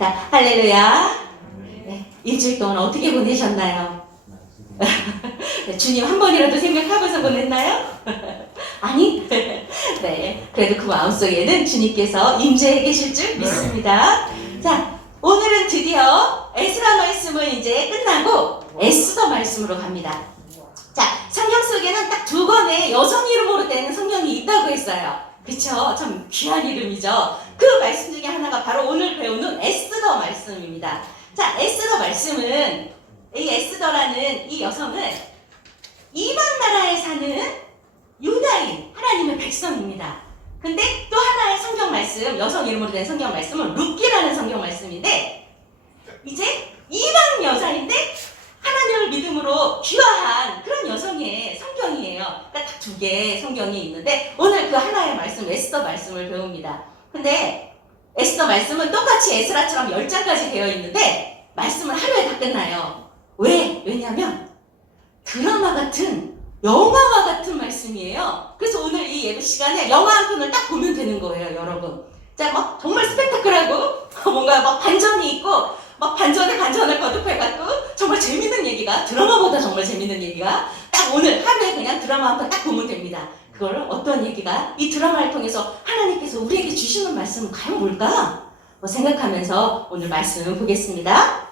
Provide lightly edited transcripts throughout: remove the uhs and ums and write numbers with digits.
자, 할렐루야. 네, 일주일 동안 어떻게 보내셨나요? 주님 한 번이라도 생각하면서 보냈나요? 아니? 네, 그래도 그 마음속에는 주님께서 임재해 계실 줄 믿습니다. 자, 오늘은 드디어 에스라 말씀은 이제 끝나고 에스더 말씀으로 갑니다. 자, 성경 속에는 딱 두 권의 여성 이름으로 된 성경이 있다고 했어요. 그쵸? 참 귀한 이름이죠. 그 말씀 중에 하나가 바로 오늘 배우는 에스더 말씀입니다. 자, 에스더 말씀은 이 에스더라는 이 여성은 이방 나라에 사는 유다인 하나님의 백성입니다. 근데 또 하나의 성경 말씀, 여성 이름으로 된 성경 말씀은 룻기라는 성경 말씀인데 이제 이방 여자인데 하나님을 믿음으로 귀화한 그런 여성의 성경이에요. 그러니까 딱 두 개의 성경이 있는데 오늘 그 하나의 말씀, 에스더 말씀을 배웁니다. 근데 에스더 말씀은 똑같이 에스라처럼 10장까지 되어 있는데 말씀은 하루에 다 끝나요. 왜? 왜냐면 드라마 같은, 영화와 같은 말씀이에요. 그래서 오늘 이 예배 시간에 영화 한 편을 딱 보면 되는 거예요, 여러분. 자, 막 정말 스펙타클하고 뭔가 막 반전이 있고 막 반전에 반전을 거듭해갖고 정말 재밌는 얘기가, 드라마보다 정말 재밌는 얘기가 딱 오늘 하루에 그냥 드라마 한 편 딱 보면 됩니다. 그걸 어떤 얘기가 이 드라마를 통해서 하나님께서 우리에게 주시는 말씀은 과연 뭘까? 생각하면서 오늘 말씀 보겠습니다.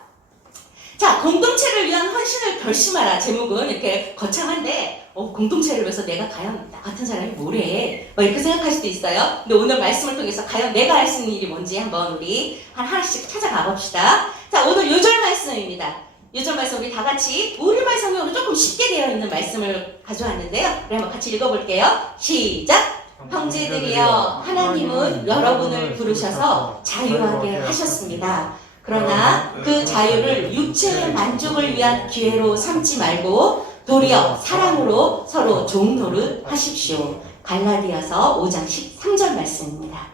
자, 공동체를 위한 헌신을 결심하라. 제목은 이렇게 거창한데 공동체를 위해서 내가 과연 나 같은 사람이 뭐래? 이렇게 생각할 수도 있어요. 근데 오늘 말씀을 통해서 과연 내가 할 수 있는 일이 뭔지 한번 우리 하나씩 찾아가 봅시다. 자, 오늘 요절 말씀입니다. 요절 말씀 우리 다 같이 우리말 성경으로 조금 쉽게 되어 있는 말씀을 가져왔는데요. 우리 한번 같이 읽어볼게요. 시작! 형제들이여, 하나님은 여러분을 부르셔서 자유하게 하셨습니다. 그러나 그 자유를 육체의 만족을 위한 기회로 삼지 말고 도리어 사랑으로 서로 종노릇 하십시오. 갈라디아서 5장 13절 말씀입니다.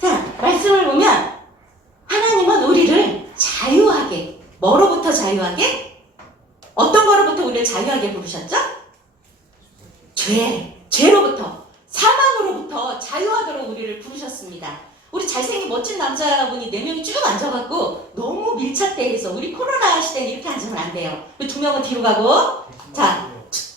자, 말씀을 보면 하나님은 우리를 자유하게, 뭐로부터 자유하게? 어떤 거로부터 우리를 자유하게 부르셨죠? 죄로부터, 사망으로부터 자유하도록 우리를 부르셨습니다. 우리 잘생긴 멋진 남자분이 4명이 쭉 앉아갖고 너무 밀착돼서 우리 코로나 시대는 이렇게 앉으면 안 돼요. 2명은 뒤로 가고, 자,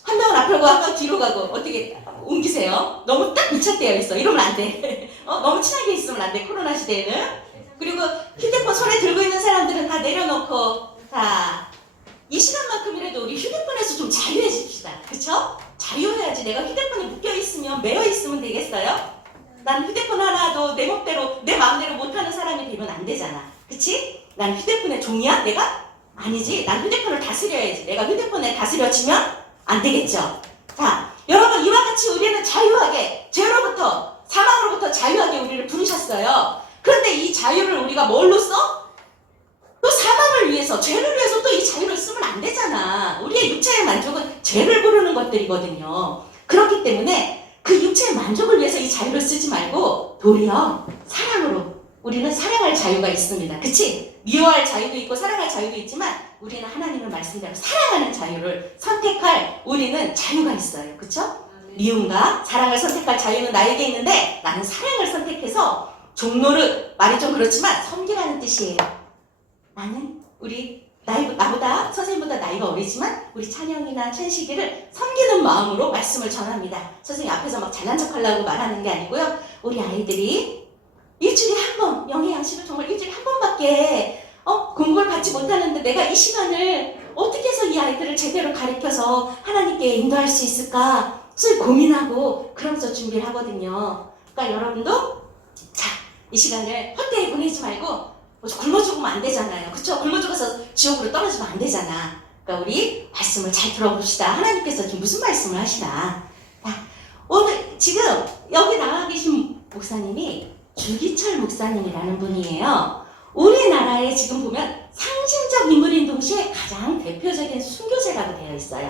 한 명은 앞으로 가고 한 명은 뒤로 가고 어떻게 옮기세요? 너무 딱 밀착되어 있어. 이러면 안 돼. 너무 친하게 있으면 안 돼. 코로나 시대에는. 그리고 휴대폰 손에 들고 있는 사람들은 다 내려놓고, 자, 이 시간만큼이라도 우리 휴대폰에서 좀 자유해집시다. 그쵸? 자유해야지. 내가 휴대폰에 묶여있으면, 매여있으면 되겠어요? 난 휴대폰 하나도 내 멋대로, 내 마음대로 못하는 사람이 되면 안 되잖아. 그치? 난 휴대폰의 종이야? 내가? 아니지. 난 휴대폰을 다스려야지. 내가 휴대폰에 다스려지면 안 되겠죠. 자, 여러분, 이와 같이 우리는 자유하게, 죄로부터, 사망으로부터 자유하게 우리를 부르셨어요. 그런데 이 자유를 우리가 뭘로 써? 또 사망을 위해서, 죄를 위해서 또 이 자유를 쓰면 안 되잖아. 우리의 육체의 만족은 죄를 부르는 것들이거든요. 그렇기 때문에 그 육체의 만족을 위해서 이 자유를 쓰지 말고 도리어 사랑으로, 우리는 사랑할 자유가 있습니다. 그치? 미워할 자유도 있고 사랑할 자유도 있지만 우리는 하나님의 말씀대로 사랑하는 자유를 선택할 우리는 자유가 있어요. 그쵸? 미움과 사랑을 선택할 자유는 나에게 있는데 나는 사랑을 선택해서 종로를, 말이 좀 그렇지만 섬기라는 뜻이에요. 나는 나보다, 선생님보다 나이가 어리지만 우리 찬영이나 천식이를 섬기는 마음으로 말씀을 전합니다. 선생님 앞에서 막 잘난 척 하려고 말하는 게 아니고요. 우리 아이들이 일주일에 한 번, 영의 양식을 정말 일주일에 한 번밖에 공부를 받지 못하는데 내가 이 시간을 어떻게 해서 이 아이들을 제대로 가르쳐서 하나님께 인도할 수 있을까? 그래서 고민하고 그러면서 준비를 하거든요. 그러니까 여러분도 자, 이 시간을 헛되이 보내지 말고 굶어 죽으면 안 되잖아요. 그쵸? 굶어 죽어서 지옥으로 떨어지면 안 되잖아. 그러니까 우리 말씀을 잘 들어봅시다. 하나님께서 지금 무슨 말씀을 하시나. 자, 오늘 지금 여기 나와 계신 목사님이 주기철 목사님이라는 분이에요. 우리나라에 지금 보면 상징적 인물인 동시에 가장 대표적인 순교자라고 되어 있어요.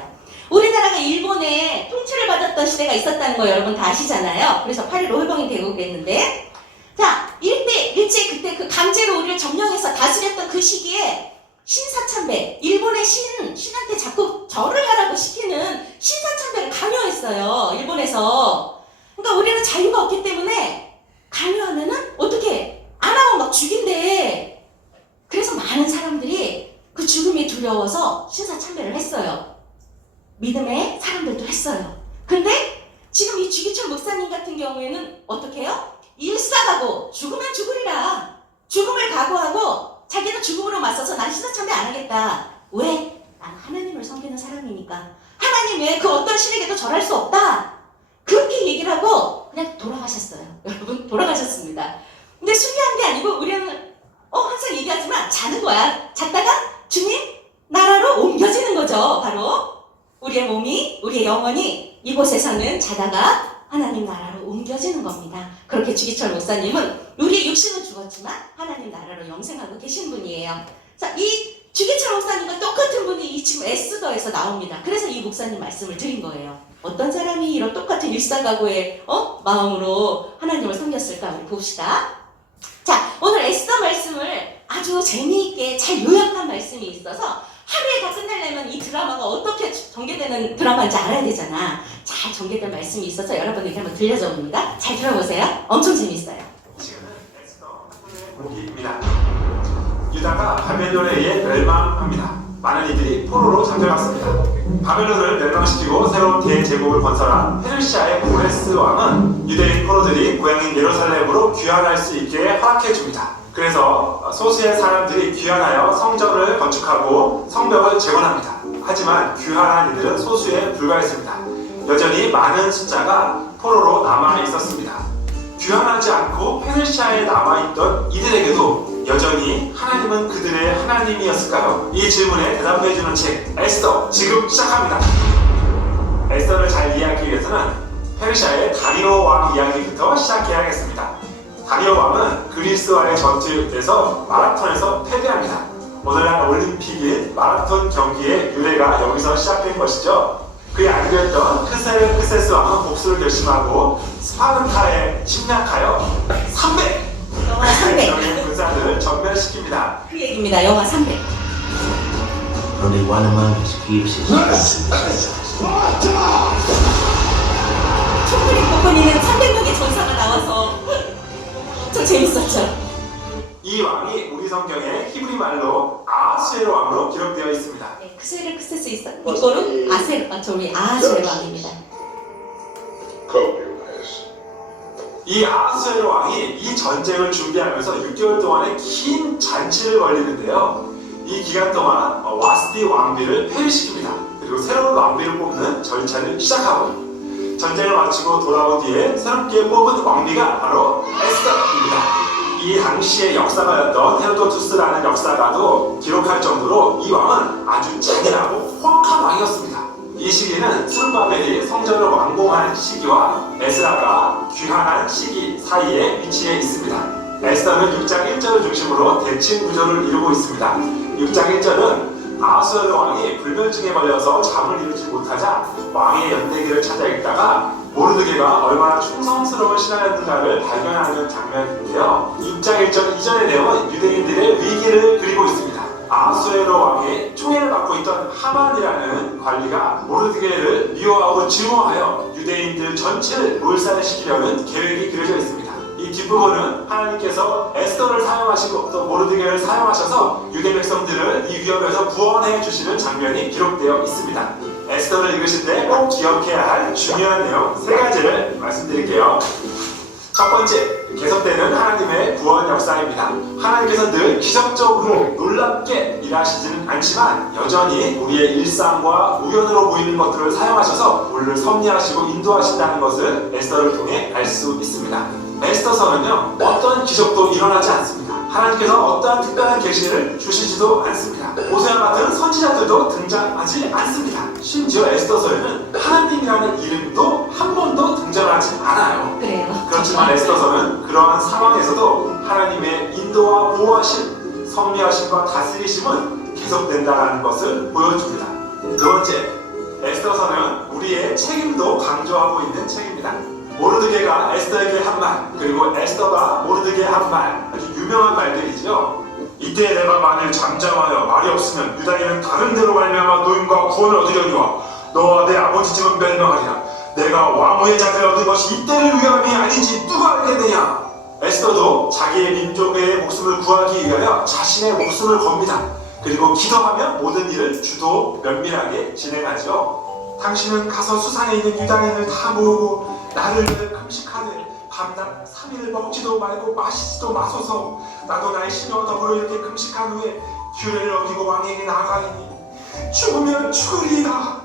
우리나라가 일본의 통치를 받았던 시대가 있었다는 거 여러분 다 아시잖아요. 그래서 8.15 회봉이 되고 그랬는데, 자, 일제 그때 그 강제로 우리를 점령해서 다스렸던 그 시기에 신사참배, 일본의 신한테 자꾸 절을 하라고 시키는 신사참배를 강요했어요. 일본에서. 그러니까 우리는 자유가 없기 때문에 강요하면은 어떻게 안 하고 막 죽인대. 두려워서 신사참배를 했어요. 믿음의 사람들도 했어요. 근데 지금 이 주기철 목사님 같은 경우에는 어떻게 해요? 일사가고 죽으면 죽으리라. 죽음을 각오하고 자기는 죽음으로 맞서서 난 신사참배 안 하겠다. 왜? 난 하나님을 섬기는 사람이니까. 하나님 외에 그 어떤 신에게도 절할 수 없다. 그렇게 얘기를 하고 그냥 돌아가셨어요. 여러분 돌아가셨습니다. 근데 순리한 게 아니고 우리는 항상 얘기하지만 자는 거야. 잤다가 주님 나라로 옮겨지는 거죠. 바로 우리의 몸이 우리의 영혼이 이곳에서는 자다가 하나님 나라로 옮겨지는 겁니다. 그렇게 주기철 목사님은 우리의 육신은 죽었지만 하나님 나라로 영생하고 계신 분이에요. 자, 이 주기철 목사님과 똑같은 분이 이 지금 에스더에서 나옵니다. 그래서 이 목사님 말씀을 드린 거예요. 어떤 사람이 이런 똑같은 일사각오의 마음으로 하나님을 섬겼을까 우리 봅시다. 자, 오늘 에스더 말씀을 아주 재미있게 잘 요약한 말씀이 있어서 하루에 다 끝내려면 이 드라마가 어떻게 전개되는 드라마인지 알아야 되잖아. 잘 전개된 말씀이 있어서 여러분에게 한번 들려줘 봅니다. 잘 들어보세요. 엄청 재미있어요. 지금은 에스더 후기입니다. 유다가 바벨론에 의해 멸망합니다. 많은 이들이 포로로 잡혀갔습니다. 바벨론을 멸망시키고 새로운 대제국을 건설한 페르시아의 고레스 왕은 유대인 포로들이 고향인 예루살렘으로 귀환할 수 있게 허락해 줍니다. 그래서 소수의 사람들이 귀환하여 성전을 건축하고 성벽을 재건합니다. 하지만 귀환한 이들은 소수에 불과했습니다. 여전히 많은 숫자가 포로로 남아 있었습니다. 귀환하지 않고 페르시아에 남아있던 이들에게도 여전히 하나님은 그들의 하나님이었을까요? 이 질문에 대답해주는 책 에스더 지금 시작합니다. 에스더를 잘 이해하기 위해서는 페르시아의 다리오 왕 이야기부터 시작해야겠습니다. 다리오 왕은 그리스와의 전투에서 마라톤에서 패배합니다. 오늘날 올림픽인 마라톤 경기의 유래가 여기서 시작된 것이죠. 그의 아들이었던 크세스 왕은 복수를 결심하고 스파르타에 침략하여 300 영화 300 적인 군사들을 전멸시킵니다. 그 얘기입니다. 영화 300 Only one among us keeps his 충분히 복권이는 300명의 전사가 나와서 좀 재밌었죠. 이 왕이 우리 성경에 히브리 말로 아하수에로 왕으로 기록되어 있습니다. 네, 크세스 있어. 이거는 아하수에로 왕입니다. 이 아하수에로 왕이 이 전쟁을 준비하면서 6개월 동안의 긴 잔치를 벌이는데요. 이 기간 동안 와스디 왕비를 폐위시킵니다. 그리고 새로운 왕비를 뽑는 절차를 시작하고 전쟁을 마치고 돌아온 뒤에 새롭게 뽑은 왕비가 바로 에스더입니다. 이 당시의 역사가였던 헤로도투스라는 역사가도 기록할 정도로 이 왕은 아주 잔인하고 혹한 왕이었습니다. 이 시기는 스룹바벨이 성전을 완공한 시기와 에스라가 귀환한 시기 사이에 위치해 있습니다. 에스더는 6장 1절을 중심으로 대칭 구조를 이루고 있습니다. 6장 1절은 아하수에로 왕이 불면증에 걸려서 잠을 이루지 못하자 왕의 연대기를 찾아 읽다가 모르드게가 얼마나 충성스러운 신하였는가를 발견하는 장면인데요. 6장 1절 이전의 내용은 유대인들의 위기를 그리고 있습니다. 아하수에로 왕의 총애를 받고 있던 하만이라는 관리가 모르드게를 미워하고 증오하여 유대인들 전체를 몰살시키려는 계획이 그려져 있습니다. 이 뒷부분은 하나님께서 에스더를 사용하시고 또 모르드게를 사용하셔서 유대 백성들을 이 위협에서 구원해 주시는 장면이 기록되어 있습니다. 에스더를 읽으실 때 꼭 기억해야 할 중요한 내용 3가지를 말씀드릴게요. 첫 번째, 계속되는 하나님의 구원 역사입니다. 하나님께서 늘 기적적으로 놀랍게 일하시지는 않지만 여전히 우리의 일상과 우연으로 보이는 것들을 사용하셔서 우리를 섭리하시고 인도하신다는 것을 에스더를 통해 알 수 있습니다. 에스더서는요, 어떤 기적도 일어나지 않습니다. 하나님께서 어떠한 특별한 계시를 주시지도 않습니다. 모세와 같은 선지자들도 등장하지 않습니다. 심지어 에스더서에는 하나님이라는 이름도 한 번도 등장하지 않아요. 그래요. 그렇지만 에스더서는 그러한 상황에서도 하나님의 인도와 보호하심, 섭리하심과 다스리심은 계속된다는 것을 보여줍니다. 두 번째, 에스더서는 우리의 책임도 강조하고 있는 책입니다. 모르드게가 에스더에게 한 말, 그리고 에스더가 모르드게에 한 말, 아주 유명한 말들이죠. 이때 내가 만일 잠잠하여 말이 없으면 유다인은 다른 데로 말미암아 노임과 구원을 얻으려니와 너와 내 아버지 집은 멸망하리라. 내가 왕후의 자세를 얻은 것이 이때를 위함이 아닌지 누가 알겠느냐. 에스더도 자기의 민족의 목숨을 구하기 위하여 자신의 목숨을 겁니다. 그리고 기도하며 모든 일을 주도 면밀하게 진행하죠. 당신은 가서 수산에 있는 유다인을 다 모으고 나를 위해 금식하되 밤낮 3일을 먹지도 말고 마시지도 마소서. 나도 나의 신녀와 더불어 이렇게 금식한 후에 규례를 어기고 왕에게 나아가리니 죽으면 죽으리이다.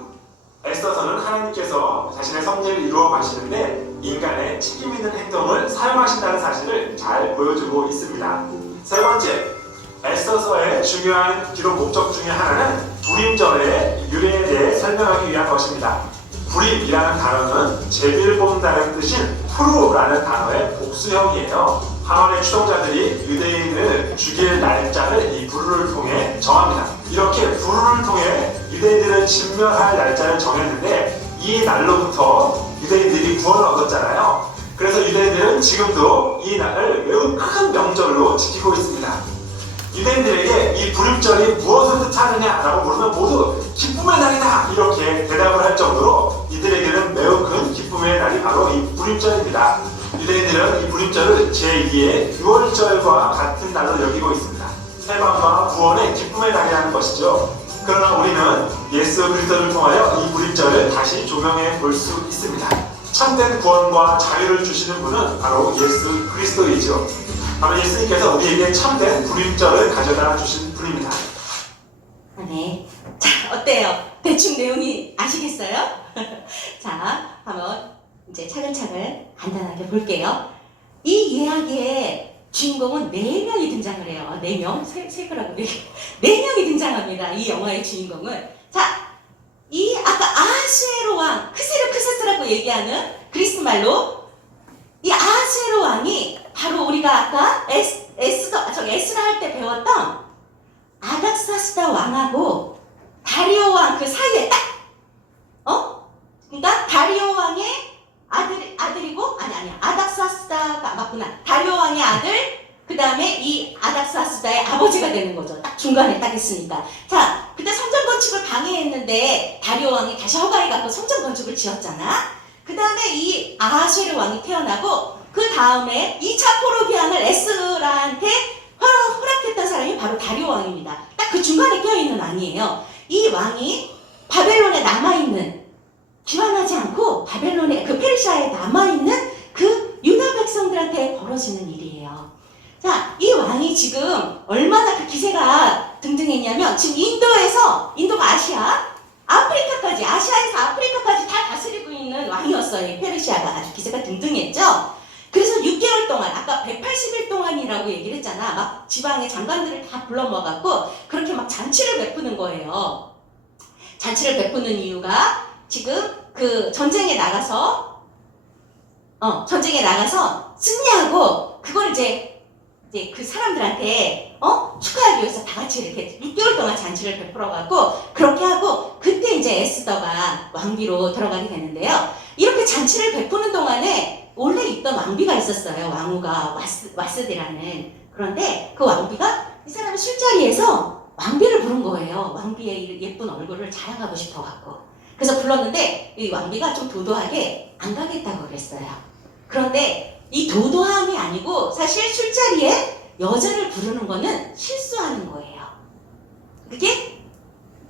에스더서는 하나님께서 자신의 섭리를 이루어 가시는데 인간의 책임 있는 행동을 사용하신다는 사실을 잘 보여주고 있습니다. 세 번째, 에스더서의 중요한 기록 목적 중에 하나는 불임절의 유래에 대해 설명하기 위한 것입니다. 불임이라는 단어는 제비를 뽑는다는 뜻인 푸르라는 단어의 복수형이에요. 하만의 추종자들이 유대인을 죽일 날짜를 이 부르를 통해 정합니다. 이렇게 부르를 통해 유대인들을 진멸할 날짜를 정했는데 이 날로부터 유대인들이 구원을 얻었잖아요. 그래서 유대인들은 지금도 이 날을 매우 큰 명절로 지키고 있습니다. 유대인들에게 이 불임절이 무엇을 뜻하느냐라고 물으면 모두 기쁨의 날이다 이렇게 대답을 할 정도로 이들에게는 매우 큰 기쁨의 날이 바로 이 불임절입니다. 유대인들은 이 불임절을 제2의 유월절과 같은 날로 여기고 있습니다. 해방과 구원의 기쁨의 날이라는 것이죠. 그러나 우리는 예수 그리스도를 통하여 이 불임절을 다시 조명해 볼 수 있습니다. 참된 구원과 자유를 주시는 분은 바로 예수 그리스도이죠. 바로 예수님께서 우리에게 참된 불임절을 가져다 주신 분입니다. 네. 자, 어때요? 대충 내용이 아시겠어요? 자, 한번 이제 차근차근 간단하게 볼게요. 이 이야기의 주인공은 4명이 등장을 해요. 4명? 세 거라고 4명이 등장합니다. 이 영화의 주인공은. 자, 이 아까 아하수에로 왕, 크세르크세스라고 얘기하는 그리스 말로 이 아하수에로 왕이 바로 우리가 아까 에스라 할 때 배웠던 아닥사스다 왕하고 다리오 왕 그 사이에 딱 그러니까 다리오 왕의 아들이고 아니야 아닥사스다가 맞구나. 다리오 왕의 아들 그 다음에 이 아닥사스다의 아버지가 되는 거죠. 딱 중간에 딱 있으니까. 자, 그때 성전 건축을 방해했는데 다리오 왕이 다시 허가해 갖고 성전 건축을 지었잖아. 그 다음에 이 아하수에르 왕이 태어나고 그 다음에 2차 포로기한을 에스라한테 허락했던 사람이 바로 다리오 왕입니다. 딱 그 중간에 껴있는 왕이에요. 이 왕이 바벨론에 남아있는, 귀환하지 않고 바벨론에 그 페르시아에 남아있는 그 유다 백성들한테 벌어지는 일이에요. 자, 이 왕이 지금 얼마나 그 기세가 등등했냐면 지금 인도가 아프리카까지, 아시아에서 아프리카까지 다 다스리고 있는 왕이었어요. 이 페르시아가 아주 기세가 등등했죠. 그래서 6개월 동안, 아까 180일 동안이라고 얘기를 했잖아. 막 지방의 장관들을 다 불러 모아갖고 그렇게 막 잔치를 베푸는 거예요. 잔치를 베푸는 이유가 지금 그 전쟁에 나가서 승리하고 그걸 이제 그 사람들한테 축하하기 위해서 다 같이 이렇게 6개월 동안 잔치를 베풀어갖고 그렇게 하고 그때 이제 에스더가 왕비로 들어가게 되는데요. 이렇게 잔치를 베푸는 동안에 원래 있던 왕비가 있었어요. 왕후가 와스디라는. 그런데 그 왕비가 이 사람이 술자리에서 왕비를 부른 거예요. 왕비의 예쁜 얼굴을 자랑하고 싶어갖고. 그래서 불렀는데 이 왕비가 좀 도도하게 안 가겠다고 그랬어요. 그런데 이 도도함이 아니고 사실 술자리에 여자를 부르는 거는 실수하는 거예요. 그게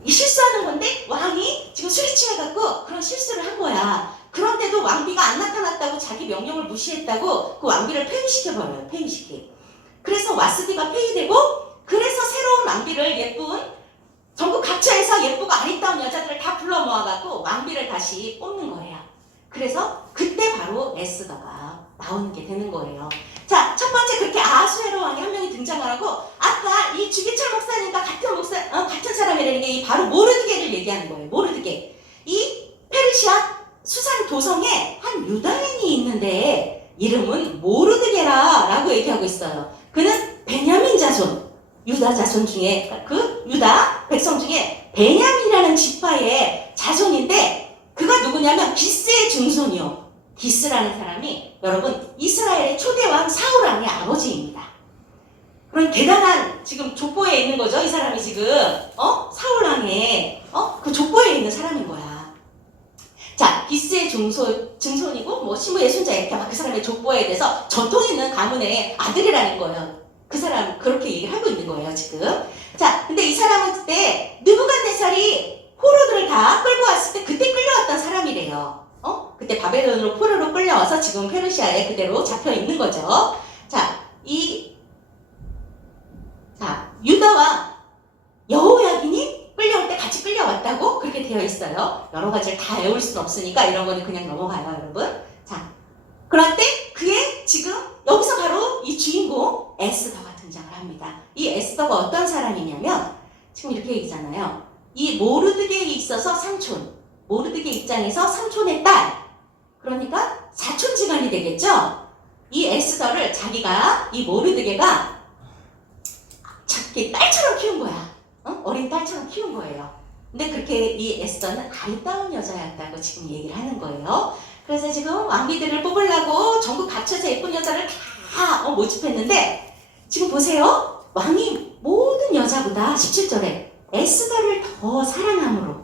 실수하는 건데 왕이 지금 술이 취해갖고 그런 실수를 한 거야. 그런데도 왕비가 안 나타났다고 자기 명령을 무시했다고 그 왕비를 폐위시켜버려요. 그래서 와스디가 폐위되고 그래서 새로운 왕비를 예쁜 전국 각처에서 예쁘고 아리따운 여자들을 다 불러 모아갖고 왕비를 다시 뽑는 거예요. 그래서 그때 바로 에스더가 나오는 게 되는 거예요. 자, 첫 번째 그렇게 아하수에로 왕이 한 명이 등장을 하고 아까 이 주기철 목사님과 같은 사람이라는 게 이 바로 모르드게를 얘기하는 거예요. 모르드게. 이 페르시아 수산 도성에 한 유다인이 있는데 이름은 모르드게라라고 얘기하고 있어요. 그는 베냐민 자손, 유다 자손 중에 그 유다 백성 중에 베냐민이라는 지파의 자손인데 그가 누구냐면 기스의 중손이요. 기스라는 사람이 여러분 이스라엘의 초대왕 사울 왕의 아버지입니다. 그런 대단한 지금 족보에 있는 거죠. 이 사람이 지금 사울 왕의 그 족보에 있는 사람인 거야. 자, 기스의 증손이고 뭐 시므의 손자 이렇게 막 그 사람의 족보에 대해서 전통 있는 가문의 아들이라는 거예요. 그 사람 그렇게 얘기를 하고 있는 거예요 지금. 자, 근데 이 사람은 그때 느부갓네살이 포로들을 다 끌고 왔을 때 그때 끌려왔던 사람이래요. 그때 바벨론으로 포로로 끌려와서 지금 페르시아에 그대로 잡혀 있는 거죠. 자, 유다와 여호야긴이 끌려올 때 같이 끌려왔다고 그렇게 되어 있어요. 여러 가지를 다 외울 수는 없으니까 이런 거는 그냥 넘어가요, 여러분. 자, 그런데 그의 지금 여기서 바로 이 주인공 에스더가 등장을 합니다. 이 에스더가 어떤 사람이냐면 지금 이렇게 얘기잖아요. 이 모르드게에 있어서 삼촌, 모르드게 입장에서 삼촌의 딸, 그러니까 사촌지간이 되겠죠. 이 에스더를 자기가 이 모르드게가 자기 딸처럼 키운 거야. 어린 딸처럼 키운 거예요. 근데 그렇게 이 에스더는 아리따운 여자였다고 지금 얘기를 하는 거예요. 그래서 지금 왕비들을 뽑으려고 전국 갖춰서 예쁜 여자를 다 모집했는데 지금 보세요. 왕이 모든 여자보다 17절에 에스더를 더 사랑함으로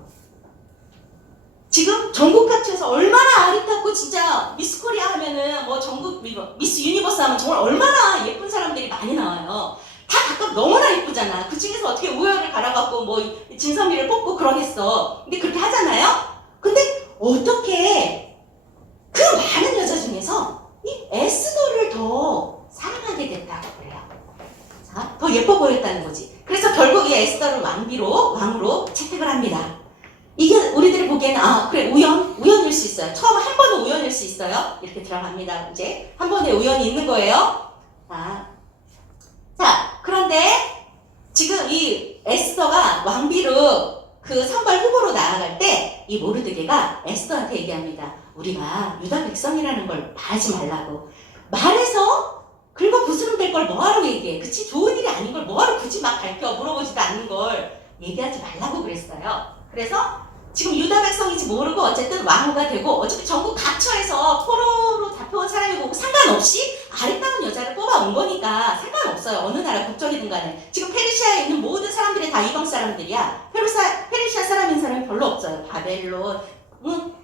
지금 전국 갖춰서 얼마나 아리따고 진짜 미스 코리아 하면은 뭐 전국 미스 유니버스 하면 정말 얼마나 예쁜 사람들이 많이 나와요. 다 각각 너무나 예쁘잖아. 그 중에서 어떻게 우열을 갈아갖고 뭐 진선미를 뽑고 그러겠어. 근데 그렇게 하잖아요. 근데 어떻게 그 많은 여자 중에서 이 에스더를 더 사랑하게 됐다고 그래요. 자, 더 예뻐 보였다는 거지. 그래서 결국 이 에스더를 왕으로 채택을 합니다. 이게 우리들이 보기에는 그래 우연일 수 있어요. 처음 한 번은 우연일 수 있어요. 이렇게 들어갑니다. 이제 한 번에 우연이 있는 거예요. 자, 그런데 지금 이 에스더가 왕비로 그 선발 후보로 나아갈 때 이 모르드게가 에스더한테 얘기합니다. 우리가 유다 백성이라는 걸 말하지 말라고. 말해서 긁어 부스럼 될 걸 뭐하러 얘기해. 그치? 좋은 일이 아닌 걸 뭐하러 굳이 막 밝혀 물어보지도 않는 걸 얘기하지 말라고 그랬어요. 그래서 지금 유다 백성인지 모르고 어쨌든 왕후가 되고 어차피 전국 각처에서 포로로 잡혀온 사람이고 상관없이 아리따운 여자를 뽑아온 거니까 상관없어요. 어느 나라 국적이든 간에. 지금 페르시아에 있는 모든 사람들이 다 이방 사람들이야. 페르시아 사람인 사람이 별로 없어요. 바벨론,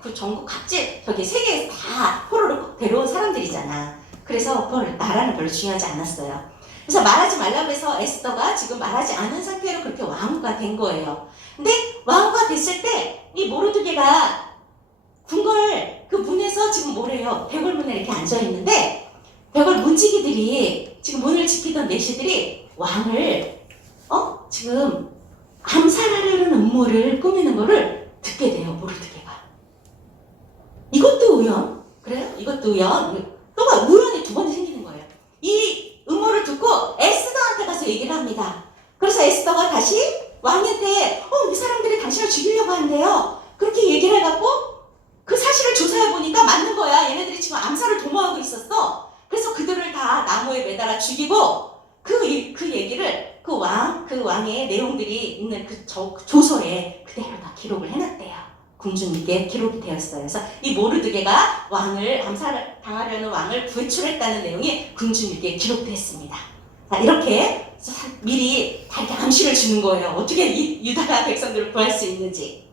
그 전국 각지 저기 세계에서 다 포로로 데려온 사람들이잖아. 그래서 그 나라는 별로 중요하지 않았어요. 그래서 말하지 말라고 해서 에스더가 지금 말하지 않은 상태로 그렇게 왕후가 된 거예요. 근데 왕후가 됐을 때 이 모르드게가 궁궐 그 문에서 지금 뭐래요? 대궐문에 이렇게 앉아있는데 대궐 문지기들이 지금 문을 지키던 내시들이 왕을 지금 암살하려는 음모를 꾸미는 거를 듣게 돼요. 모르드게가. 이것도 우연? 그래요? 이것도 우연? 또 우연이 두 번이 생기는 거예요. 이 음모를 듣고 에스더한테 가서 얘기를 합니다. 그래서 에스더가 다시 왕한테 이 사람들이 당신을 죽이려고 한대요. 그렇게 얘기를 해갖고 그 사실을 조사해보니까 맞는 거야. 얘네들이 지금 암살을 도모하고 있었어. 그래서 그들을 다 나무에 매달아 죽이고 그 얘기를 그 왕의 내용들이 있는 그 조서에 그대로 다 기록을 해놨대요. 궁중일기에 기록이 되었어요. 그래서 이 모르드게가 암살을 당하려는 왕을 구출했다는 내용이 궁중일기에 기록됐습니다. 자, 이렇게 미리 다 이렇게 암시를 주는 거예요. 어떻게 이 유다 백성들을 구할 수 있는지.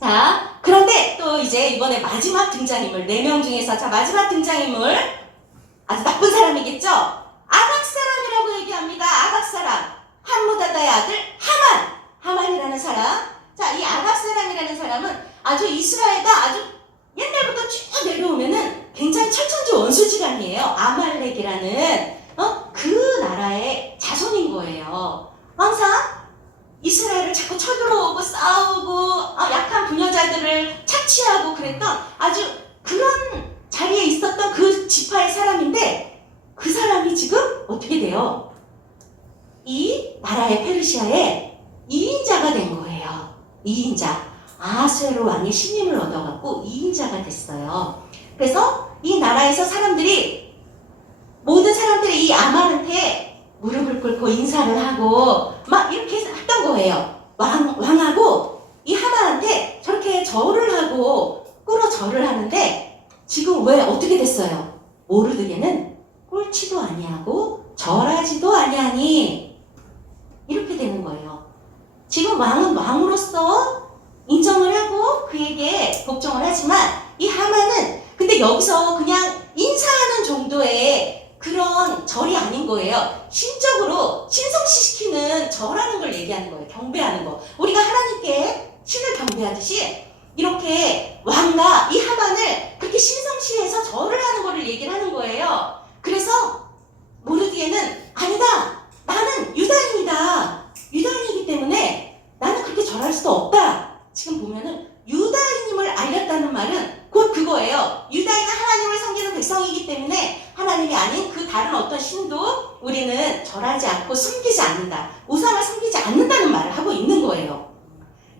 자, 그런데 또 이제 이번에 마지막 등장인물, 4명 중에서 마지막 등장인물, 아주 나쁜 사람이겠죠? 아각 사람이라고 얘기합니다. 아각 사람. 함무다다의 아들 하만이라는 사람. 자, 이 아각 사람이라는 사람은 아주 이스라엘과 아주 옛날부터 쭉 내려오면은 굉장히 철천지 원수지간이에요. 아말렉이라는 그 나라의 자손인 거예요. 항상 이스라엘을 자꾸 쳐들어오고 싸우고 약한 부녀자들을 착취하고 그랬던 아주 그런 자리에 있었던 그 지파의 사람인데 그 사람이 지금 어떻게 돼요? 이 나라의 페르시아의 2인자가 된 거예요. 2인자. 아하수에로 왕의 신임을 얻어갖고 2인자가 됐어요. 그래서 이 나라에서 모든 사람들이 이 아만한테 무릎을 꿇고 인사를 하고 막 이렇게 했던 거예요. 왕하고 이 하만한테 저렇게 절을 하고 꿇어 절을 하는데 지금 왜 어떻게 됐어요? 모르드게는 꿇지도 아니하고 절하지도 아니하니 이렇게 되는 거예요. 지금 왕은 왕으로서 인정을 하고 그에게 복종을 하지만 이 하만은 근데 여기서 그냥 인사하는 정도의 그런 절이 아닌 거예요. 신적으로 신성시키는 절하는 걸 얘기하는 거예요. 경배하는 거. 우리가 하나님께 신을 경배하듯이 이렇게 왕과 이 하만을 그렇게 신성시해서 절을 하는 거를 얘기를 하는 거예요. 그래서 모르드게는 아니다. 나는 유다인이다. 유다인이기 때문에 나는 그렇게 절할 수도 없다. 지금 보면은 유다인임을 알렸다는 말은 곧 그거예요. 유다인은 하나님을 섬기는 백성이기 때문에 하나님이 아닌 그 다른 어떤 신도 우리는 절하지 않고 섬기지 않는다. 우상을 섬기지 않는다는 말을 하고 있는 거예요.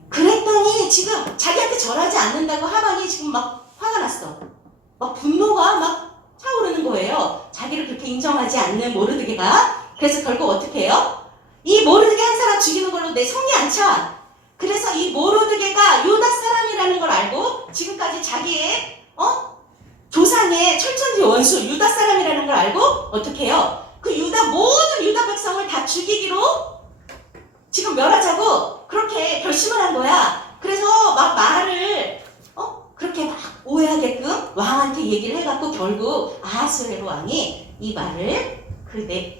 그랬더니 지금 자기한테 절하지 않는다고 하만이 지금 막 화가 났어. 막 분노가 막 차오르는 거예요. 자기를 그렇게 인정하지 않는 모르드게가. 그래서 결국 어떻게 해요? 이 모르드게 한 사람 죽이는 걸로 내 성이 안 차. 그래서 이 모르드게가 유다 사람이라는 걸 알고 지금까지 자기의 조상의 철천지 원수 유다 사람이라는 걸 알고 어떻게 해요? 그 모든 유다 백성을 다 죽이기로 지금 멸하자고 그렇게 결심을 한 거야. 그래서 막 말을 그렇게 막 오해하게끔 왕한테 얘기를 해갖고 결국 아하스웨로 왕이 이 말을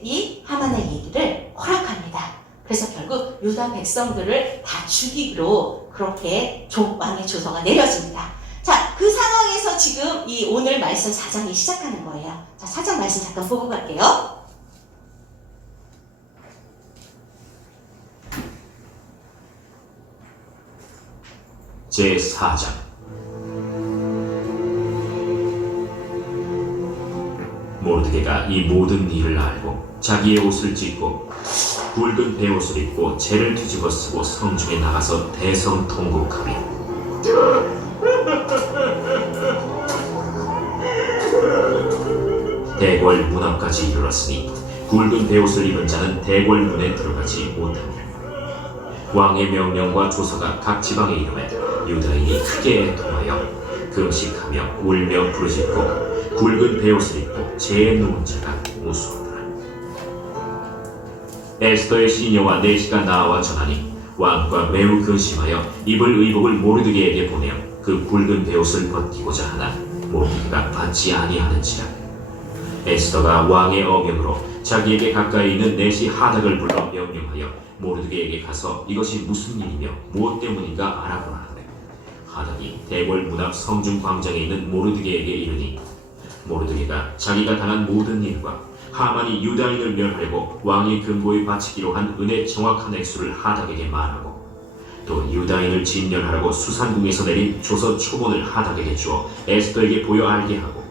이 하만의 얘기를 허락합니다. 그래서 결국 유다 백성들을 다 죽이기로 그렇게 왕의 조서가 내려집니다. 자, 그 상황에서 지금 이 오늘 말씀 4장이 시작하는 거예요. 자, 4장 말씀 잠깐 보고 갈게요. 제4장 모르드게가 이 모든 일을 알고 자기의 옷을 찢고 굵은 베옷을 입고 재를 뒤집어 쓰고 성중에 나가서 대성통곡하며 대궐 문 앞까지 이르렀으니 굵은 베옷을 입은 자는 대궐 문에 들어가지 못하니라. 왕의 명령과 조서가 각 지방에 이름에 유다인이 크게 애통하여 금식하며 울며 부르짖고 굵은 베옷을 입고 재에 누운 자가 무수하더라. 에스더의 시녀와 내시가 나와 전하니 왕과 매우 근심하여 입을 의복을 모르드게에게 보내어 그 굵은 베옷을 벗기고자 하나 모르드게가 받지 아니하는지라. 에스더가 왕의 어명으로 자기에게 가까이 있는 내시 하닥을 불러 명령하여 모르드게에게 가서 이것이 무슨 일이며 무엇 때문인가 알아보라 하되 하닥이 대궐 문 앞 성중 광장에 있는 모르드게에게 이르니 모르드게가 자기가 당한 모든 일과 하만이 유다인을 멸하려고 왕의 금고에 바치기로 한 은의 정확한 액수를 하닥에게 말하고 또 유다인을 진멸하라고 수산궁에서 내린 조서 초본을 하닥에게 주어 에스더에게 보여 알게 하고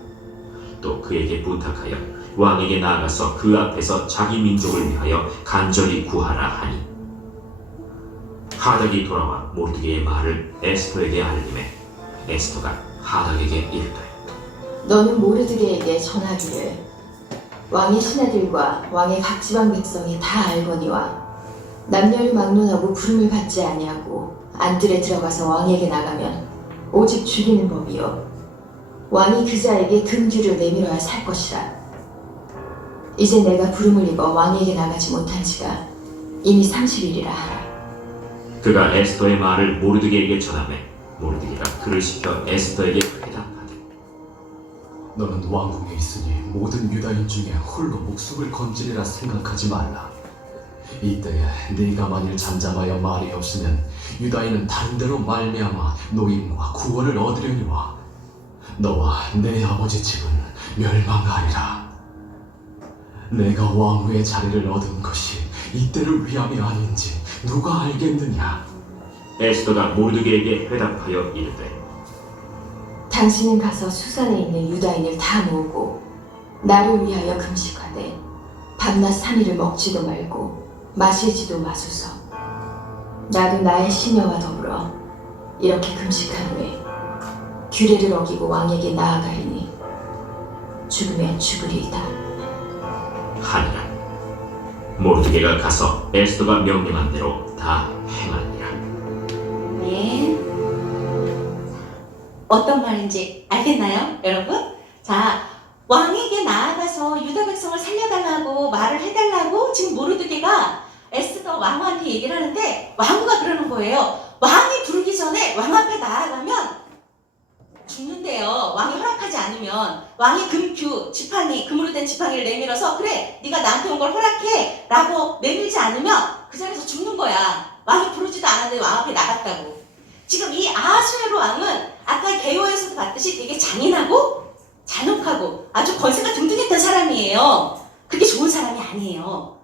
또 그에게 부탁하여 왕에게 나아가서 그 앞에서 자기 민족을 위하여 간절히 구하라 하니 하닥이 돌아와 모르드게의 말을 에스더에게 알림해 에스더가 하닥에게 이르되 너는 모르드게에게 전하기를 왕의 신하들과 왕의 각 지방 백성이 다 알거니와 남녀를 막론하고 부름을 받지 아니하고 안뜰에 들어가서 왕에게 나가면 오직 죽이는 법이요 왕이 그 자에게 금규를 내밀어야 살 것이라. 이제 내가 부름을 입어 왕에게 나가지 못한 지가 이미 30일이라 하라. 그가 에스더의 말을 모르드게에게 전하매 모르드게가 그를 시켜 에스더에게 회답하되 너는 왕궁에 있으니 모든 유다인 중에 홀로 목숨을 건지리라 생각하지 말라. 이때에 네가 만일 잠잠하여 말이 없으면 유다인은 다른 데로 말미암아 노임과 구원을 얻으려니와 너와 내 아버지 집은 멸망하리라. 내가 왕후의 자리를 얻은 것이 이때를 위함이 아닌지 누가 알겠느냐. 에스더가 모르드게에게 회답하여 이르되 당신은 가서 수산에 있는 유다인을 다 모으고 나를 위하여 금식하되 밤낮 3일을 먹지도 말고 마시지도 마소서. 나도 나의 시녀와 더불어 이렇게 금식한 후에 규례를 어기고 왕에게 나아가리니 죽으면 죽으리이다. 하니라. 모르드게가 가서 에스더가 명령한 대로 다 행하니라. 네. 어떤 말인지 알겠나요, 여러분? 자, 왕에게 나아가서 유다 백성을 살려달라고 말을 해달라고 지금 모르드게가 에스더 왕후한테 얘기를 하는데 왕후가 그러는 거예요. 왕이 부르기 전에 왕 앞에 나아가면 죽는데요. 왕이 허락하지 않으면 왕이 금으로 된 지팡이를 내밀어서 그래 네가 나한테 온 걸 허락해 라고 내밀지 않으면 그 자리에서 죽는 거야. 왕이 부르지도 않았는데 왕 앞에 나갔다고. 지금 이 아하수에로 왕은 아까 개요에서도 봤듯이 되게 잔인하고 잔혹하고 아주 권세가 등등했던 사람이에요. 그렇게 좋은 사람이 아니에요.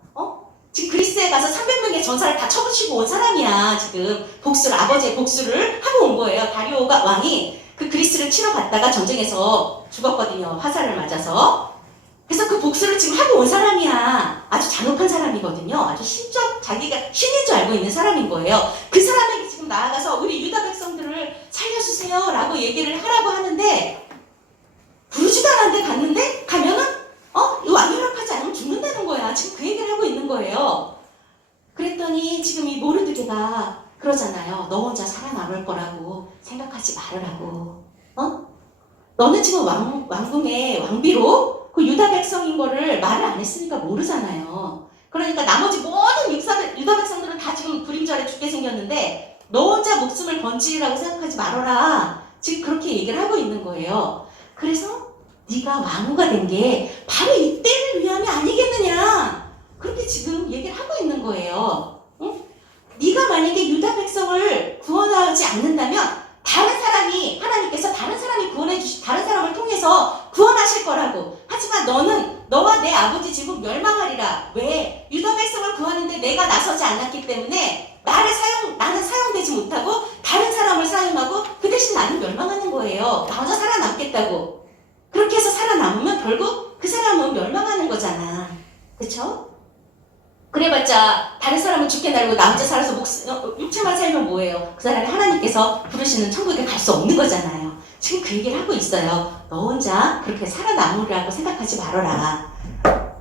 지금 그리스에 가서 300명의 전사를 다 쳐부치고 온 사람이야. 지금 아버지의 복수를 하고 온 거예요. 다리오가 왕이 그 그리스를 치러 갔다가 전쟁에서 죽었거든요. 화살을 맞아서. 그래서 그 복수를 지금 하고 온 사람이야. 아주 잔혹한 사람이거든요. 아주 자기가 신인 줄 알고 있는 사람인 거예요. 그 사람에게 지금 나아가서 우리 유다 백성들을 살려주세요 라고 얘기를 하라고 하는데 부르지도 않았는데 가면은 이 왕이 허락하지 않으면 죽는다는 거야. 지금 그 얘기를 하고 있는 거예요. 그랬더니 지금 이 모르드게가 그러잖아요. 너 혼자 살아남을 거라고 생각하지 말으라고. 너는 지금 왕궁의 왕비로 그 유다 백성인 거를 말을 안 했으니까 모르잖아요. 그러니까 나머지 모든 유다 백성들은 다 지금 그림자 아래 죽게 생겼는데 너 혼자 목숨을 건지라고 생각하지 말아라. 지금 그렇게 얘기를 하고 있는 거예요. 그래서 네가 왕후가 된 게 바로 이때를 위함이 아니겠느냐. 그렇게 지금 얘기를 하고 있는 거예요. 응? 네가 만약에 유다 백성을 구원하지 않는다면 하나님께서 다른 사람이 다른 사람을 통해서 구원하실 거라고. 하지만 너와 내 아버지 지금 멸망하리라. 왜? 유다 백성을 구하는데 내가 나서지 않았기 때문에 나는 사용되지 못하고 다른 사람을 사용하고 그 대신 나는 멸망하는 거예요. 나 혼자 살아남겠다고. 그렇게 해서 살아남으면 결국 그 사람은 멸망하는 거잖아. 그쵸? 그래봤자 다른 사람은 죽게 날고 나 혼자 살아서 육체만 살면 뭐예요? 그 사람이 하나님께서 부르시는 천국에 갈 수 없는 거잖아요. 지금 그 얘기를 하고 있어요. 너 혼자 그렇게 살아남으라고 생각하지 말아라.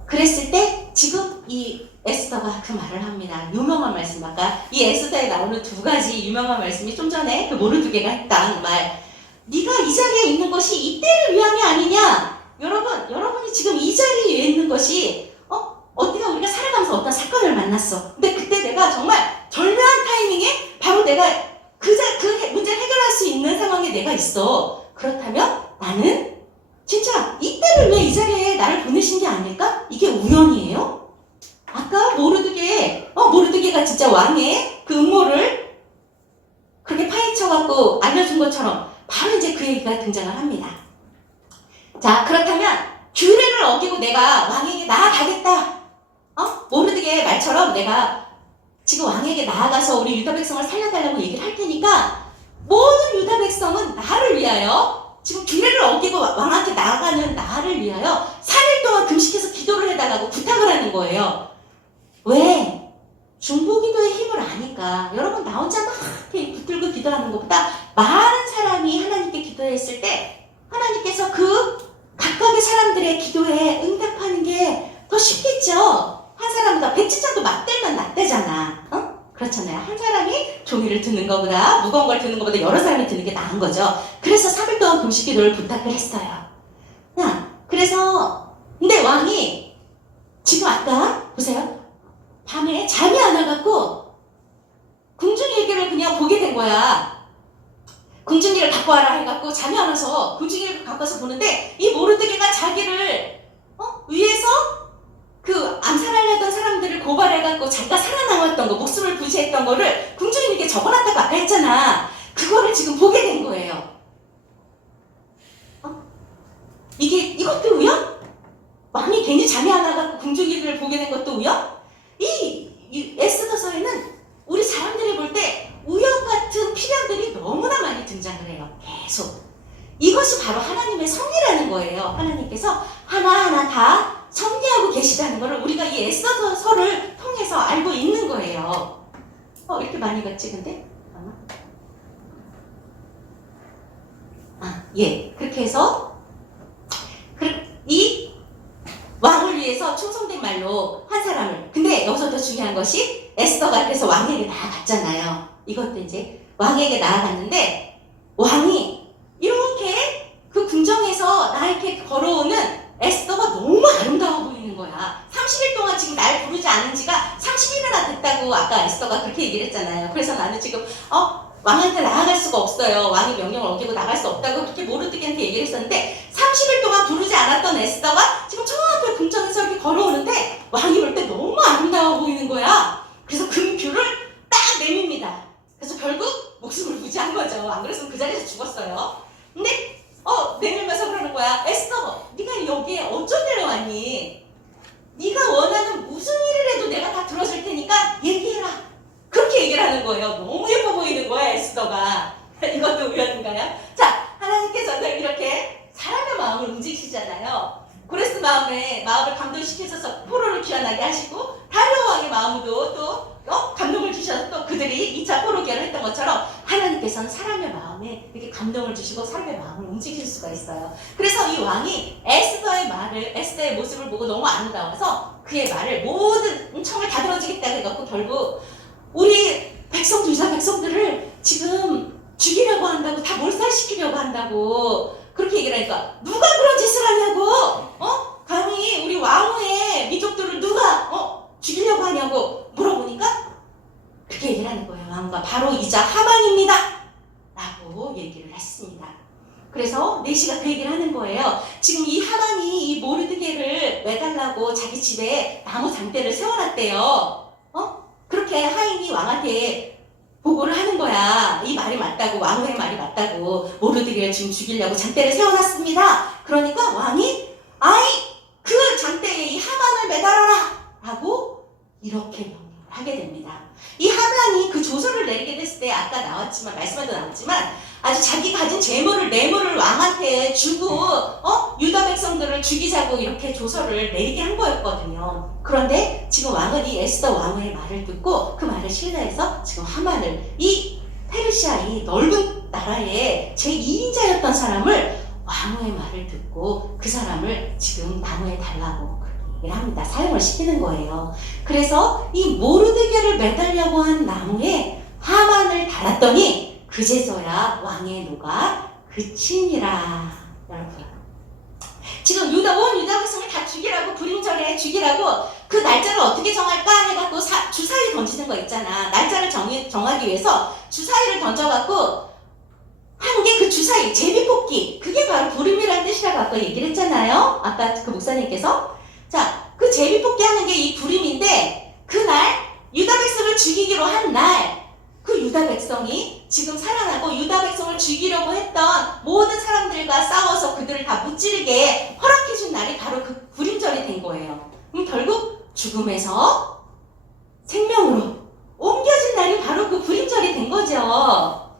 그랬을 때 지금 이 에스더가 그 말을 합니다. 유명한 말씀. 아까 이 에스더에 나오는 두 가지 유명한 말씀이 좀 전에 그 모르드게가 했던 말. 네가 이 자리에 있는 것이 이때를 위함이 아니냐? 여러분이 지금 이 자리에 있는 것이 어디가 우리가 살아가면서 어떤 사건을 만났어. 근데 그때 내가 정말 절묘한 타이밍에 바로 내가 그 문제를 해결할 수 있는 상황에 내가 있어. 그렇다면 나는 진짜 이때를 위해 이 자리에 나를 보내신 게 아닐까? 이게 우연이에요? 아까 모르드게가 진짜 왕의 그 음모를 그렇게 파헤쳐갖고 알려준 것처럼 바로 이제 그 얘기가 등장을 합니다. 자, 그렇다면 규례를 어기고 내가 왕에게 나아가겠다. 모르드게 말처럼 내가 지금 왕에게 나아가서 우리 유다 백성을 살려달라고 얘기를 할 테니까 모든 유다 백성은 나를 위하여 지금 규례를 어기고 왕한테 나아가는 나를 위하여 3일 동안 금식해서 기도를 해달라고 부탁을 하는 거예요. 왜? 중보기도의 힘을 아니까. 여러분 나 혼자 막 이렇게 붙들고 기도하는 것보다 많은 사람이 하나님께 기도했을 때 하나님께서 그 각각의 사람들의 기도에 응답하는 게 더 쉽겠죠. 한 사람보다 백지장도 맞들면 낫대잖아. 그렇잖아요. 한 사람이 종이를 드는 것보다 무거운 걸 드는 것보다 여러 사람이 드는 게 나은 거죠. 그래서 3일 동안 금식 기도를 부탁을 했어요. 그래서 근데 왕이 지금 아까 보세요. 밤에 잠이 안 와갖고 궁중일기를 그냥 보게 된 거야. 궁중일기를 갖고 와라 해갖고 잠이 안 와서 궁중일기를 갖고 와서 보는데 이 모르드게가 자기를 위해서 그 암살하려던 사람들을 고발해갖고 자기가 살아남았던 거, 목숨을 부지했던 거를 궁중일기에 적어놨다고 아까 했잖아. 그거를 지금 보게 된 거예요. 이것도 우연? 왕이 괜히 잠이 안 와갖고 궁중일기를 보게 된 것도 우연? 이 에스더서에는 우리 사람들이 볼 때 우연 같은 필연들이 너무나 많이 등장을 해요. 계속. 이것이 바로 하나님의 섭리라는 거예요. 하나님께서 하나하나 다 섭리하고 계시다는 것을 우리가 이 에스더서를 통해서 알고 있는 거예요. 이렇게 많이 봤지 근데? 예. 그렇게 해서 이 왕을 위해서 충성된 말로 한 사람을. 근데 여기서 더 중요한 것이 에스더가 그래서 왕에게 나아갔잖아요. 이것도 이제 왕에게 나아갔는데 왕이 이렇게 그 궁정에서 나 이렇게 걸어오는 에스더가 너무 아름다워 보이는 거야. 30일 동안 지금 날 부르지 않은 지가 30일이나 됐다고 아까 에스더가 그렇게 얘기를 했잖아요. 그래서 나는 지금 왕한테 나아갈 수가 없어요. 왕의 명령을 어기고 나갈 수 없다고 그렇게 모르드게한테 얘기를 했었는데 30일 동안 부르지 않았던 에스더가 지금 저 앞에 궁정에서 이렇게 걸어오는데 왕이 볼 때 너무 아름다워 보이는 거야. 그래서 그 거예요. 너무 예뻐 보이는 거야, 에스더가. 이것도 우연인가요? 자, 하나님께서는 이렇게 사람의 마음을 움직이시잖아요. 고레스 마음을 감동시켜서 포로를 귀환하게 하시고 다리오 왕의 마음도 또 감동을 주셔서 또 그들이 2차 포로 귀환을 했던 것처럼 하나님께서는 사람의 마음에 이렇게 감동을 주시고 사람의 마음을 움직일 수가 있어요. 그래서 이 왕이 에스더의 모습을 보고 너무 아름다워서 그의 말을 모든 청을 다 들어주겠다 해갖고 결국 우리 유다 백성들을 지금 죽이려고 한다고, 다 몰살시키려고 한다고 그렇게 얘기를 하니까 누가 그런 짓을 하냐고, 감히 우리 왕후의 민족들을 누가 죽이려고 하냐고 물어보니까 그렇게 얘기를 하는 거예요. 왕과 바로 이자 하만입니다 라고 얘기를 했습니다. 그래서 내시가 그 얘기를 하는 거예요. 지금 이 하만이 이 모르드게를 매달라고 자기 집에 나무 장대를 세워놨대요. 그렇게 하인이 왕한테 보고를 하는 거야. 이 말이 맞다고, 왕후의 말이 맞다고, 모르드게를 지금 죽이려고 장대를 세워놨습니다. 그러니까 왕이 그 장대에 이 하만을 매달아라 라고 이렇게 명령을 하게 됩니다. 이 하만이 그 조서를 내리게 됐을 때 아까 말씀에도 나왔지만 아주 자기 가진 뇌물을 왕한테 주고 유다 백성들을 죽이자고 이렇게 조서를 내리게 한 거였거든요. 그런데 지금 왕은 이 에스더 왕후의 말을 듣고 그 말을 신뢰해서 지금 하만을, 이 페르시아 이 넓은 나라의 제2인자였던 사람을 왕후의 말을 듣고 그 사람을 지금 나무에 달라고 그렇게 얘기를 합니다. 사용을 시키는 거예요. 그래서 이 모르드게를 매달려고 한 나무에 하만을 달았더니 그제서야 왕의 노가 그치니라. 여러분, 지금 온 유다 백성을 다 죽이라고, 불임절에 죽이라고 그 날짜를 어떻게 정할까 해갖고 주사위 던지는 거 있잖아. 날짜를 정하기 위해서 주사위를 던져갖고 한 게 그 주사위, 제비뽑기, 그게 바로 불임이라는 뜻이라고 아까 얘기를 했잖아요. 아까 그 목사님께서. 자, 그 제비뽑기 하는 게 이 불임인데, 그날 유다 백성을 죽이기로 한 날 그 유다 백성이 지금 살아나고 유다 백성을 죽이려고 했던 모든 사람들과 싸워서 그들을 다 무찌르게 허락해준 날이 바로 그 불임절이 된 거예요. 그럼 결국 죽음에서 생명으로 옮겨진 날이 바로 그 불임절이 된 거죠.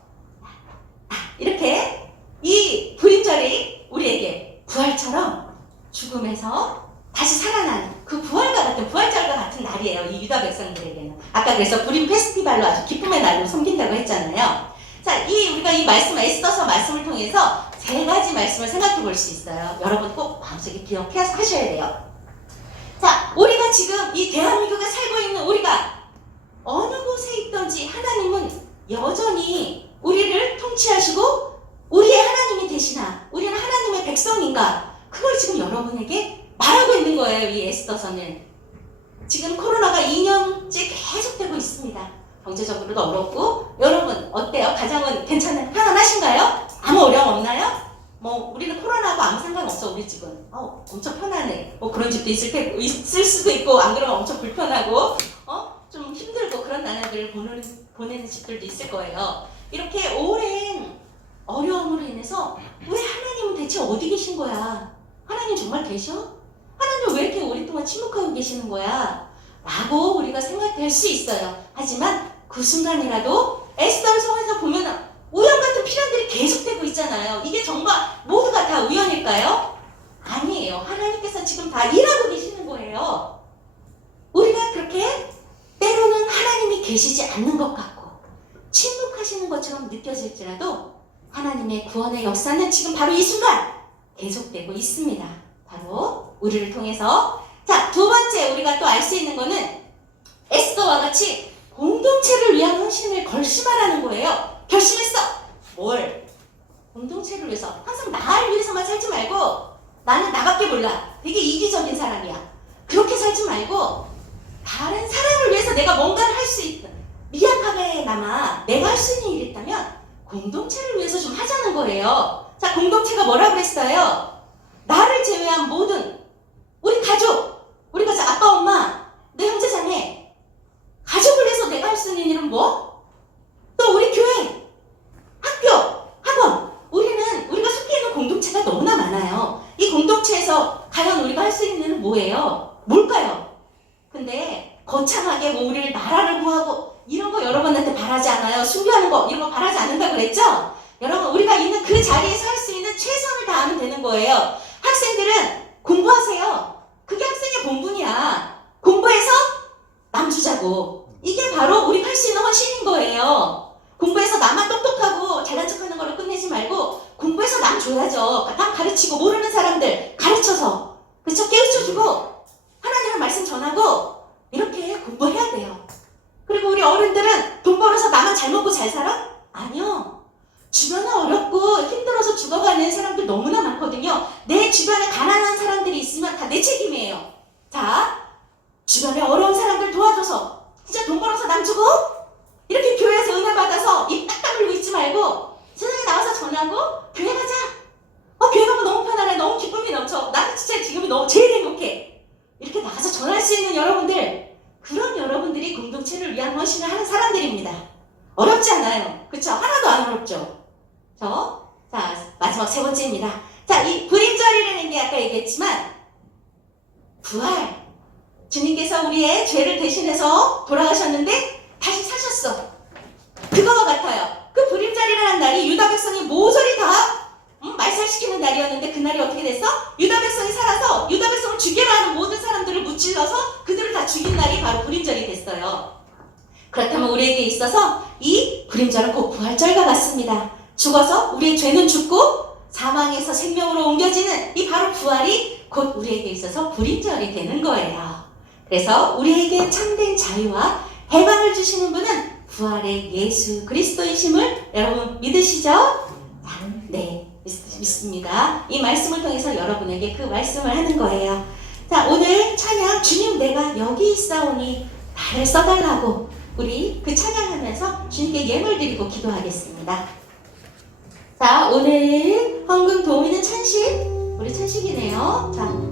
이렇게 이 불임절이 우리에게 부활처럼 죽음에서 다시 살아나는 그 부활절과 같은 날이에요. 이 유다 백성들에게는. 아까 그래서 불임 페스티벌로 아주 기쁨의 날로 섬긴다고 했잖아요. 자, 우리가 이 말씀, 에스더서 말씀을 통해서 3가지 말씀을 생각해 볼 수 있어요. 여러분 꼭 마음속에 기억하셔야 돼요. 자, 우리가 지금 이 대한민국에 살고 있는 우리가 어느 곳에 있든지 하나님은 여전히 우리를 통치하시고 우리의 하나님이 되시나, 우리는 하나님의 백성인가, 그걸 지금 여러분에게 말하고 있는 거예요. 이 에스더서는. 지금 코로나가 2년째 계속되고 있습니다. 경제적으로도 어렵고. 여러분 어때요? 가정은 괜찮아요? 편안하신가요? 아무 어려움 없나요? 우리는 코로나하고 아무 상관없어. 우리 집은 엄청 편안해. 그런 집도 있을 수도 있고, 안 그러면 엄청 불편하고 좀 힘들고 그런 나날들을 보내는 집들도 있을 거예요. 이렇게 오랜 어려움으로 인해서 왜 하나님은 대체 어디 계신 거야? 하나님 정말 계셔? 하나님 왜 이렇게 오랫동안 침묵하고 계시는 거야? 라고 우리가 생각될 수 있어요. 하지만 그 순간이라도 에스더를 통해서 보면 우연 같은 필연들이 계속되고 있잖아요. 이게 정말 모두가 다 우연일까요? 아니에요. 하나님께서 지금 다 일하고 계시는 거예요. 우리가 그렇게 때로는 하나님이 계시지 않는 것 같고 침묵하시는 것처럼 느껴질지라도 하나님의 구원의 역사는 지금 바로 이 순간 계속되고 있습니다. 바로 우리를 통해서. 자, 2번째 우리가 또 알 수 있는 거는 에스더와 같이 공동체를 위한 헌신을 결심하라는 거예요. 결심했어. 뭘? 공동체를 위해서. 항상 나를 위해서만 살지 말고, 나는 나밖에 몰라, 되게 이기적인 사람이야, 그렇게 살지 말고 다른 사람을 위해서 내가 뭔가를 할 수 있다. 미약하게나마 내가 할 수 있는 일이 있다면 공동체를 위해서 좀 하자는 거예요. 자, 공동체가 뭐라고 그랬어요? 나를 제외한 모든 우리 가족, 우리가 아빠, 엄마, 내 형제, 자매, 가족을 위해서 내가 할 수 있는 일은 뭐? 또 우리 교회, 학교, 학원, 우리가 속해 있는 공동체가 너무나 많아요. 이 공동체에서 과연 우리가 할 수 있는 일은 뭐예요? 뭘까요? 근데 거창하게 우리를 나라를 구하고 이런 거 여러분한테 바라지 않아요. 숭배하는 거 이런 거 바라지 않는다고 그랬죠? 여러분 우리가 있는 그 자리에 서 할 수 있는 최선을 다하면 되는 거예요. 학생들은 공부하세요. 그게 학생의 본분이야. 공부해서 남 주자고. 이게 바로 우리 할 수 있는 헌신인 거예요. 공부해서 나만 똑똑하고 잘난 척하는 걸로 끝내지 말고 공부해서 남 줘야죠. 남 가르치고 모르는 사람들 가르쳐서 그쵸? 깨우쳐주고 하나님의 말씀 전하고 이렇게 공부해야 돼요. 그리고 우리 어른들은 돈 벌어서 나만 잘 먹고 잘 살아? 아니요. 주변에 어렵고 힘들어서 죽어가는 사람들 너무나 많거든요. 내 주변에 가난한 사람들이 있으면 다 내 책임이에요. 자, 주변에 어려운 사람들 도와줘서 진짜 돈 벌어서 남 주고 이렇게 교회에서 은혜 받아서 입 딱 다물고 있지 말고 세상에 나와서 전하고 교회 가자. 교회 가면 너무 편안해. 너무 기쁨이 넘쳐. 나는 진짜 지금이 너무 제일 행복해. 이렇게 나가서 전할 수 있는 여러분들, 그런 여러분들이 공동체를 위한 헌신을 하는 사람들입니다. 어렵지 않아요. 그쵸? 하나도 안 어렵죠? 자, 마지막 세 번째입니다. 자, 이 불임절이라는 게 아까 얘기했지만 부활. 주님께서 우리의 죄를 대신해서 돌아가셨는데 다시 사셨어. 그거와 같아요. 그 불임절이라는 날이 유다 백성이 모조리 다 말살시키는 날이었는데 그날이 어떻게 됐어? 유다 백성이 살아서 유다 백성을 죽이려 하는 모든 사람들을 무찔러서 그들을 다 죽인 날이 바로 불임절이 됐어요. 그렇다면 우리에게 있어서 이 불임절은 곧 부활절과 같습니다. 죽어서 우리의 죄는 죽고 사망에서 생명으로 옮겨지는 이 바로 부활이 곧 우리에게 있어서 불임절이 되는 거예요. 그래서 우리에게 참된 자유와 해방을 주시는 분은 부활의 예수 그리스도이심을 여러분 믿으시죠? 네, 믿습니다. 이 말씀을 통해서 여러분에게 그 말씀을 하는 거예요. 자, 오늘 찬양 주님 내가 여기 있사오니 나를 써달라고 우리 그 찬양하면서 주님께 예물 드리고 기도하겠습니다. 자, 오늘 헌금 도우미는 찬식, 우리 찬식이네요. 자,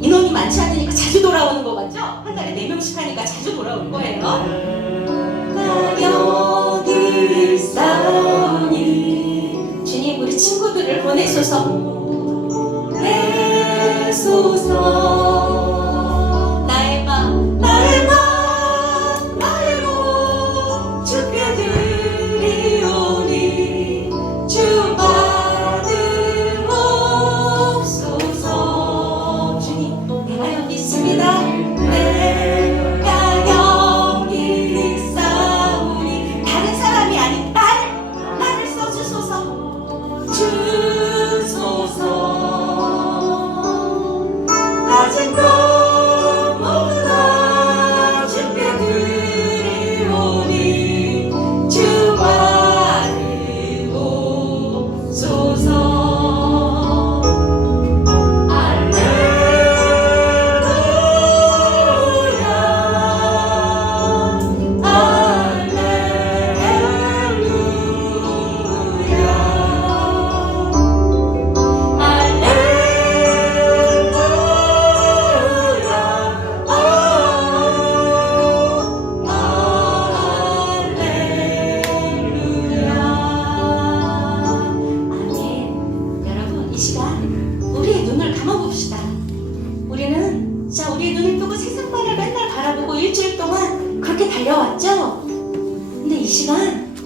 인원이 많지 않으니까 자주 돌아오는 거 같죠? 한 달에 4명씩 하니까 자주 돌아올 거예요. 나 여기 있사오니 주님 우리 친구들을 보내소서. 내소서 나의 맘 주께 드리오니 주 받으옵소서. 주님 내가 여기 있습니다. 내가 여기 있사오니 다른 사람이 아닌 나를 써주소서. 주소서. 가진 것 모두 다 주께 드리오니 주 받으옵소서. 우리의 눈을 뜨고 세상만을 맨날 바라보고 일주일 동안 그렇게 달려왔죠? 근데 이 시간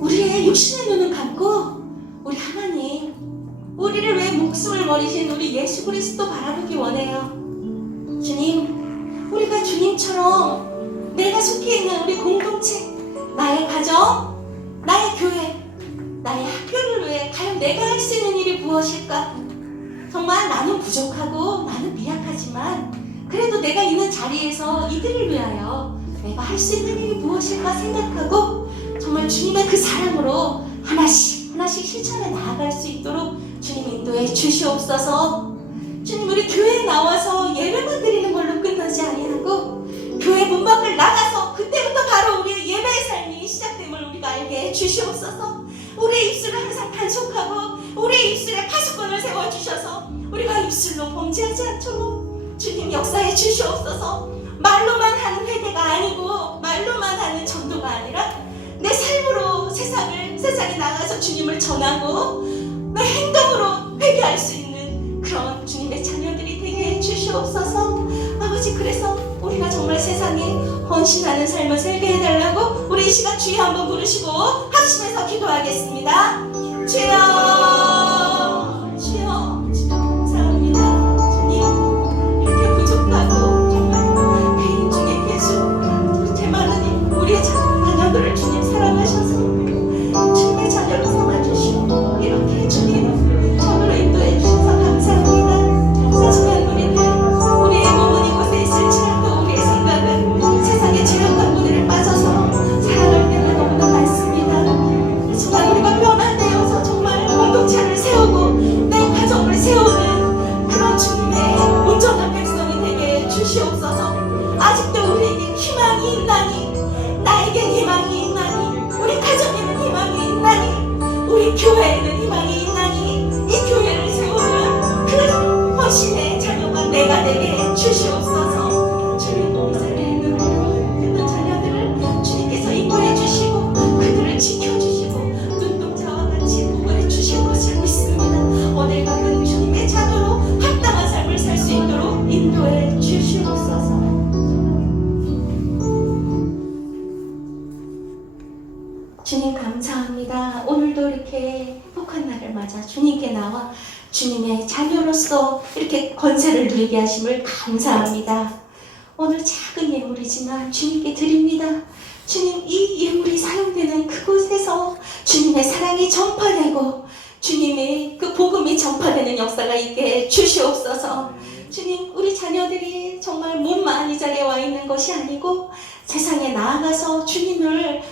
우리의 육신의 눈은 감고 우리 하나님, 우리를 왜 목숨을 버리신 우리 예수 그리스도 바라보기 원해요. 주님, 우리가 주님처럼 내가 속해 있는 우리 공동체, 나의 가정, 나의 교회, 나의 학교를 위해 과연 내가 할 수 있는 일이 무엇일까? 정말 나는 부족하고 나는 미약하지만 그래도 내가 있는 자리에서 이들을 위하여 내가 할 수 있는 일이 무엇일까 생각하고 정말 주님의 그 사랑으로 하나씩 실천해 나아갈 수 있도록 주님 인도해 주시옵소서. 주님, 우리 교회에 나와서 예배만 드리는 걸로 끝나지 아니하고 교회 문 밖을 나가서 그때부터 바로 우리의 예배의 삶이 시작됨을 우리가 알게 해 주시옵소서. 우리의 입술을 항상 단속하고 우리의 입술에 파수꾼을 세워주셔서 우리가 입술로 범죄하지 않도록 주님 역사해 주시옵소서. 말로만 하는 회개가 아니고 말로만 하는 전도가 아니라 내 삶으로 세상에 나가서 주님을 전하고 내 행동으로 회개할 수 있는 그런 주님의 자녀들이 되게 해 주시옵소서. 아버지, 그래서 우리가 정말 세상에 헌신하는 삶을 살게 해달라고 우리 이 시간 주여 한번 부르시고 합심해서 기도하겠습니다. 주여, 주여, 주여 감사합니다. 주님, 이렇게 부족하고 정말 개인 중에 계신 제 하나님, 우리의 자녀들을 주님 사랑하셔서 주님의 자녀로 삼아주시고 이렇게 주님 저를 인도해 주셔서 감사합니다. 하지만 우리의 몸은 이곳에 있을지라도 우리의 생각은 세상의 죄악과 무대를 빠져서 살아갈 때가 너무나 많습니다. 하지만 우리가 변화되어서 정말 공동체를 세우고 내 가정을 세우는 그런 주님의 온전한 백성이 되게 주시옵소서. 아직도 우리에게 희망이 있나니, 나에겐 희망이 있나니, 우리 가정에는 희망이 있나니, 우리 교회에는 희망이 있나니, 이 교회를 세우는 그 헌신의 자녀가 내가 되게 주시옵소서. 주님 이 자리에 있는 모든 자녀들을 주님께서 인도해 주시고 그들을 지켜주시고 눈동자와 같이 보호해 주실 것을 믿습니다. 오늘과 그 주님의 자녀로 합당한 삶을 살 수 있도록 인도해 주시옵소서. 주님 감사합니다. 오늘도 이렇게 행복한 날을 맞아 주님께 나와 주님의 자녀로서 이렇게 권세를 누리게 하심을 감사합니다. 오늘 작은 예물이지만 주님께 드립니다. 주님, 이 예물이 사용되는 그곳에서 주님의 사랑이 전파되고 주님의 그 복음이 전파되는 역사가 있게 주시옵소서. 주님, 우리 자녀들이 정말 몸만 이 자리에 와 있는 것이 아니고 세상에 나아가서 주님을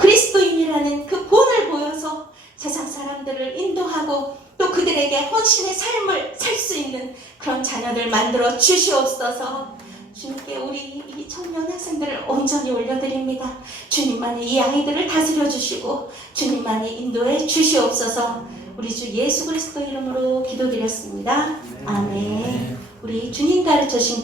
그리스도인이라는 그 본을 보여서 세상 사람들을 인도하고 또 그들에게 헌신의 삶을 살 수 있는 그런 자녀들 만들어 주시옵소서. 주님께 우리 이 청년 학생들을 온전히 올려드립니다. 주님만이 이 아이들을 다스려 주시고 주님만이 인도해 주시옵소서. 우리 주 예수 그리스도 이름으로 기도드렸습니다. 아멘. 우리 주님 가르쳐 주신